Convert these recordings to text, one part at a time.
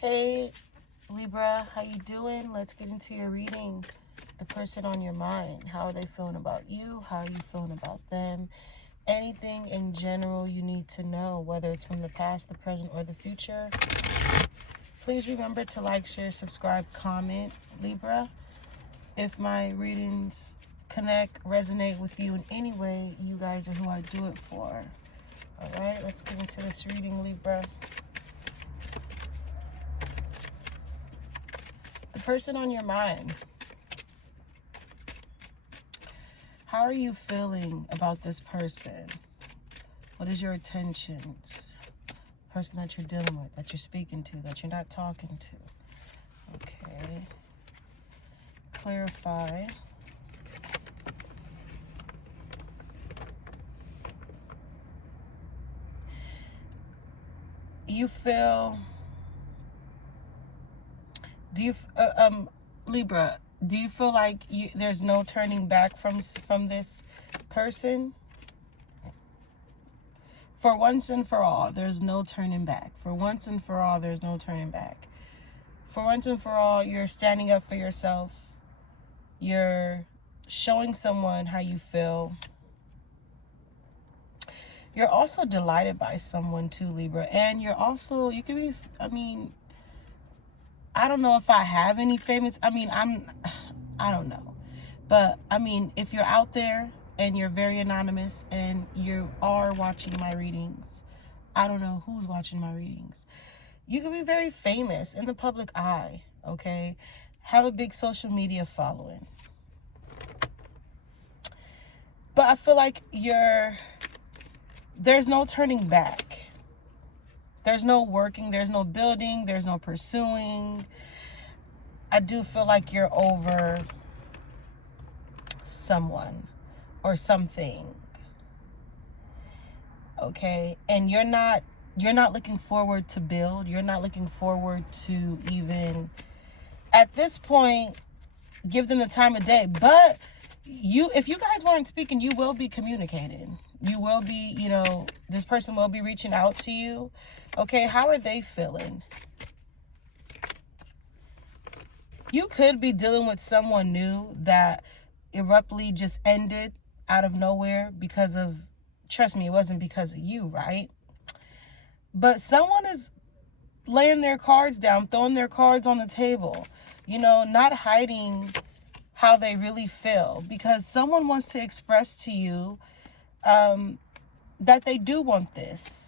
Hey Libra, how you doing? Let's get into your reading. The person on your mind. How are they feeling about you? How are you feeling about them? Anything in general you need to know, whether it's from the past, the present, or the future. Please remember to like, share, subscribe, comment, Libra. If my readings connect, resonate with you in any way, you guys are who I do it for. All right, let's get into this reading, Libra. The person on your mind. How are you feeling about this person? What is your intentions? Person that you're dealing with, that you're speaking to, that you're not talking to. Okay. Clarify. You feel... Libra, do you feel like there's no turning back from this person? For once and for all, there's no turning back. For once and for all, there's no turning back. For once and for all, you're standing up for yourself. You're showing someone how you feel. You're also delighted by someone too, Libra. And you're also, you can be, I don't know if I have any famous, I don't know. But, if you're out there and you're very anonymous and you are watching my readings, I don't know who's watching my readings. You can be very famous in the public eye, okay? Have a big social media following. But I feel like there's no turning back. There's no working, there's no building, there's no pursuing. I do feel like you're over someone or something. Okay? And you're not looking forward to build. You're not looking forward to even, at this point, give them the time of day. But if you guys weren't speaking, you will be communicating. You will be, this person will be reaching out to you. Okay, how are they feeling? You could be dealing with someone new that abruptly just ended out of nowhere because of, trust me, it wasn't because of you, right? But someone is laying their cards down, throwing their cards on the table, not hiding how they really feel, because someone wants to express to you that they do want this.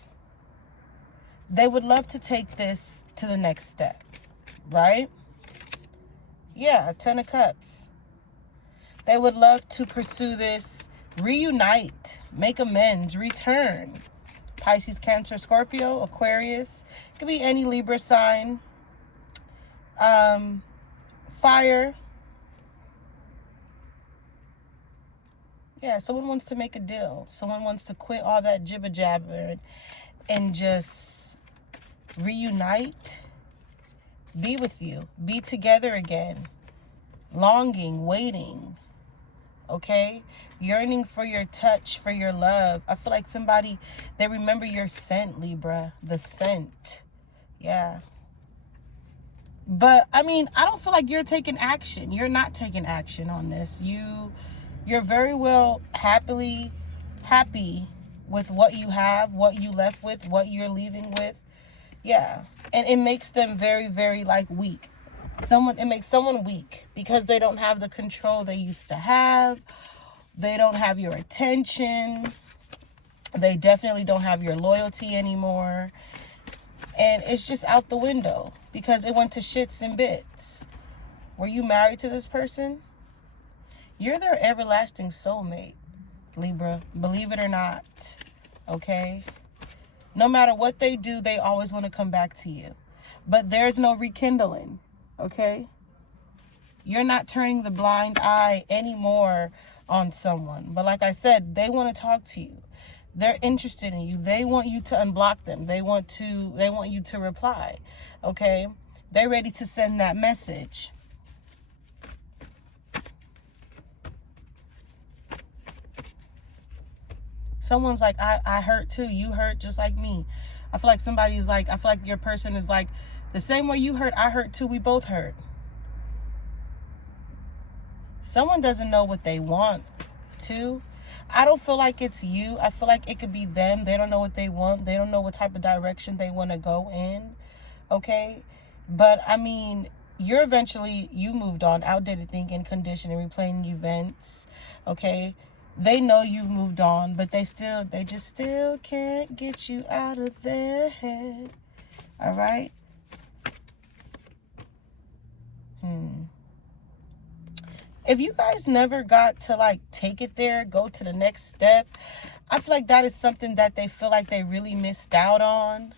They would love to take this to the next step, right? Yeah, 10 of Cups. They would love to pursue this, reunite, make amends, return. Pisces, Cancer, Scorpio, Aquarius. It could be any Libra sign. Fire. Yeah, someone wants to make a deal. Someone wants to quit all that jibber-jabber and just reunite, be with you, be together again, longing, waiting, okay? Yearning for your touch, for your love. I feel like somebody, they remember your scent, Libra, the scent. Yeah. But, I don't feel like you're taking action. You're not taking action on this. You're very well happy with what you have, what you left with, what you're leaving with. Yeah. And it makes them very, very, weak. It makes someone weak because they don't have the control they used to have. They don't have your attention. They definitely don't have your loyalty anymore. And it's just out the window because it went to shits and bits. Were you married to this person? You're their everlasting soulmate, Libra. Believe it or not, okay? No matter what they do, they always want to come back to you. But there's no rekindling, okay? You're not turning the blind eye anymore on someone. But like I said, they want to talk to you. They're interested in you. They want you to unblock them. They want you to reply, okay? They're ready to send that message. Someone's like, I hurt too. You hurt just like me. I feel like somebody's like, I feel like your person is like, the same way you hurt, I hurt too. We both hurt. Someone doesn't know what they want to. I don't feel like it's you. I feel like it could be them. They don't know what they want. They don't know what type of direction they want to go in. Okay? But, I mean, you moved on, outdated thinking, conditioning, replaying events. Okay? They know you've moved on, but they just still can't get you out of their head. All right? If you guys never got to like take it there, go to the next step, I feel like that is something that they feel like they really missed out on.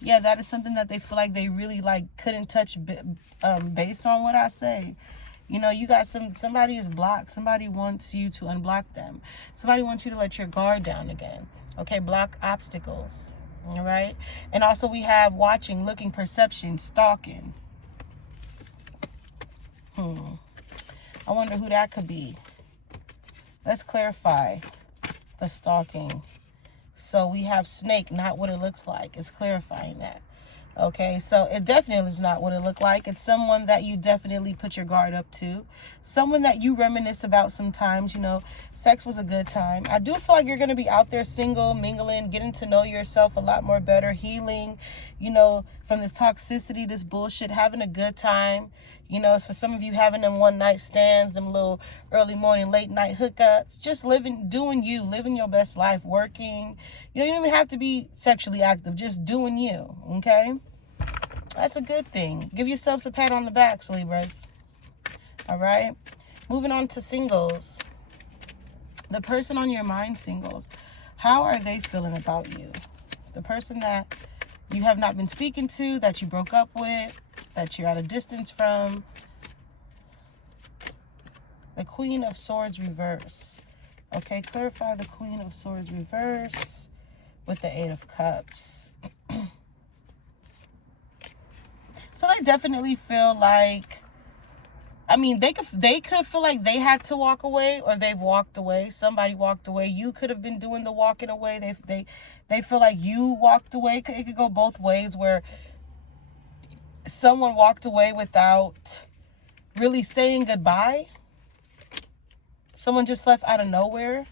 Yeah, that is something that they feel like they really like couldn't touch based on what I say. You know, you got somebody is blocked. Somebody wants you to unblock them. Somebody wants you to let your guard down again. Okay, block obstacles. All right. And also we have watching, looking, perception, stalking. I wonder who that could be. Let's clarify the stalking. So we have snake, not what it looks like. It's clarifying that. Okay, so it definitely is not what it looked like. It's someone that you definitely put your guard up to. Someone that you reminisce about sometimes. You know, sex was a good time. I do feel like you're going to be out there single, mingling, getting to know yourself a lot more better, healing, you know, from this toxicity, this bullshit, having a good time. You know, it's for some of you having them one night stands, them little early morning, late night hookups, just doing you, living your best life, working. You don't even have to be sexually active, just doing you, okay? That's a good thing. Give yourselves a pat on the back, Libras. All right? Moving on to singles. The person on your mind, singles. How are they feeling about you? The person that you have not been speaking to, that you broke up with, that you're at a distance from. The Queen of Swords reverse. Okay, clarify the Queen of Swords reverse with the Eight of Cups. So they definitely feel like, I mean, they could feel like they had to walk away, or they've walked away. Somebody walked away. You could have been doing the walking away. They feel like you walked away. It could go both ways, where someone walked away without really saying goodbye. Someone just left out of nowhere.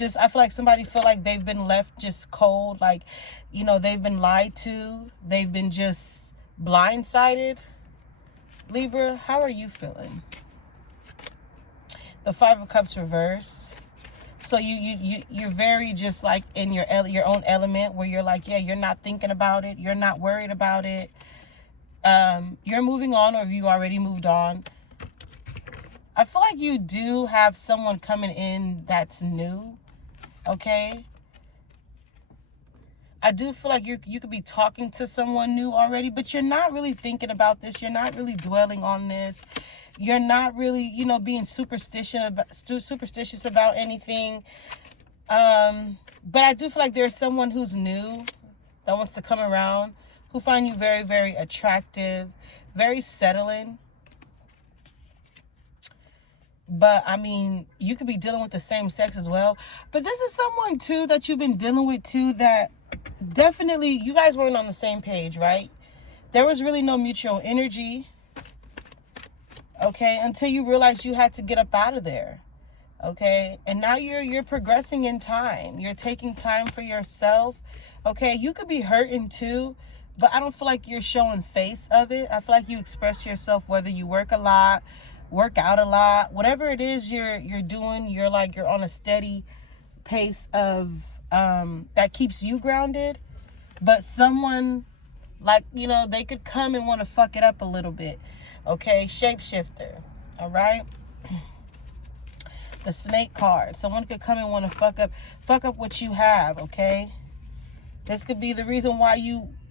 I feel like somebody feel like they've been left just cold. Like, you know, they've been lied to. They've been just blindsided. Libra, how are you feeling? The Five of Cups reverse. So you're very just like in your own element, where you're like, yeah, you're not thinking about it. You're not worried about it. You're moving on, or you already moved on. I feel like you do have someone coming in that's new. Okay. I do feel like you could be talking to someone new already, but you're not really thinking about this. You're not really dwelling on this. You're not really, you know, being superstitious about anything. But I do feel like there's someone who's new that wants to come around, who find you very, very attractive, very settling. But, I mean, you could be dealing with the same sex as well. But this is someone, too, that you've been dealing with, too, that definitely, you guys weren't on the same page, right? There was really no mutual energy, okay, until you realized you had to get up out of there, okay? And now you're progressing in time. You're taking time for yourself, okay? You could be hurting, too, but I don't feel like you're showing face of it. I feel like you express yourself, whether you work a lot, work out a lot, whatever it is you're doing, you're on a steady pace of that keeps you grounded. But someone, like, you know, they could come and want to fuck it up a little bit. Okay, shapeshifter. All right. The Snake card. Someone could come and want to fuck up what you have. Okay. This could be the reason why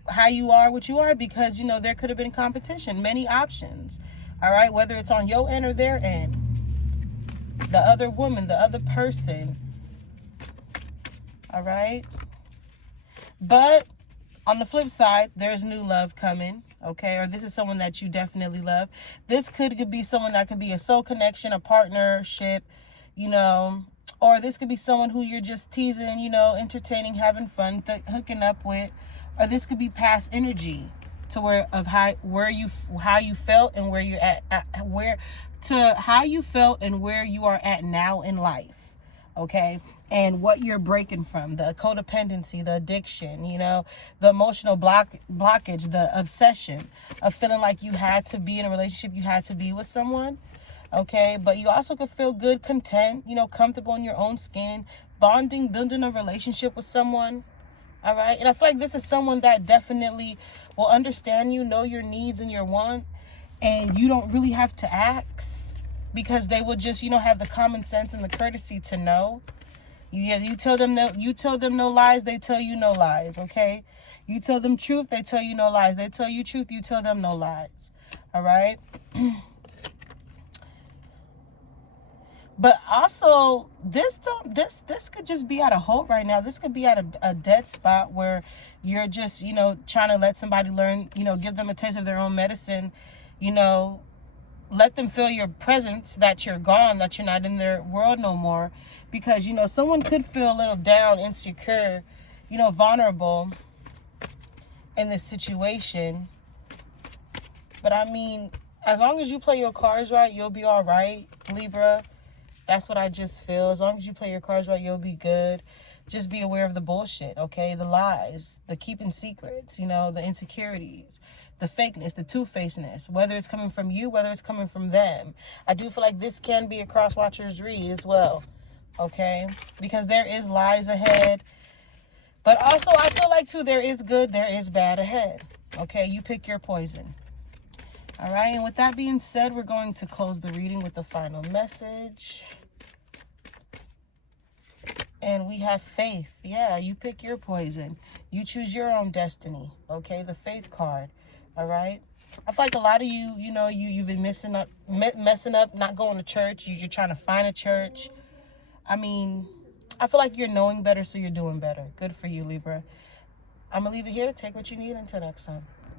how you are what you are, because, you know, there could have been competition, many options. All right, whether it's on your end or their end. The other woman, the other person. All right. But on the flip side, there's new love coming. Okay, or this is someone that you definitely love. This could be someone that could be a soul connection, a partnership, you know, Or this could be someone who you're just teasing, you know, entertaining, having fun, hooking up with. Or this could be past energy to how you felt and where you're how you felt and where you are at now in life. Okay? And what you're breaking from, the codependency, the addiction, you know, the emotional blockage, the obsession of feeling like you had to be in a relationship, you had to be with someone. Okay, but you also could feel good, content, you know, comfortable in your own skin, bonding, building a relationship with someone. All right, and I feel like this is someone that definitely will understand you, know your needs and your want, and you don't really have to ask, because they will just, you know, have the common sense and the courtesy to know. You tell them no lies, they tell you no lies. Okay, you tell them truth, they tell you no lies. They tell you truth, you tell them no lies. All right. But also, this could just be at a halt right now. This could be at a dead spot where you're just, you know, trying to let somebody learn, you know, give them a taste of their own medicine, you know, let them feel your presence, that you're gone, that you're not in their world no more. Because, you know, someone could feel a little down, insecure, you know, vulnerable in this situation. But I mean, as long as you play your cards right, you'll be all right, Libra. That's what I just feel. As long as you play your cards right, you'll be good. Just be aware of the bullshit, okay? The lies, the keeping secrets, you know, the insecurities, the fakeness, the two-facedness, whether it's coming from you, whether it's coming from them. I do feel like this can be a cross-watcher's read as well, okay? Because there is lies ahead. But also, I feel like, too, there is good, there is bad ahead, okay? You pick your poison. All right, and with that being said, we're going to close the reading with the final message. And we have faith. Yeah, you pick your poison. You choose your own destiny. Okay, the faith card. All right. I feel like a lot of you, you know, you've been messing up, not going to church. You're trying to find a church. I mean, I feel like you're knowing better, so you're doing better. Good for you, Libra. I'm going to leave it here. Take what you need. Until next time.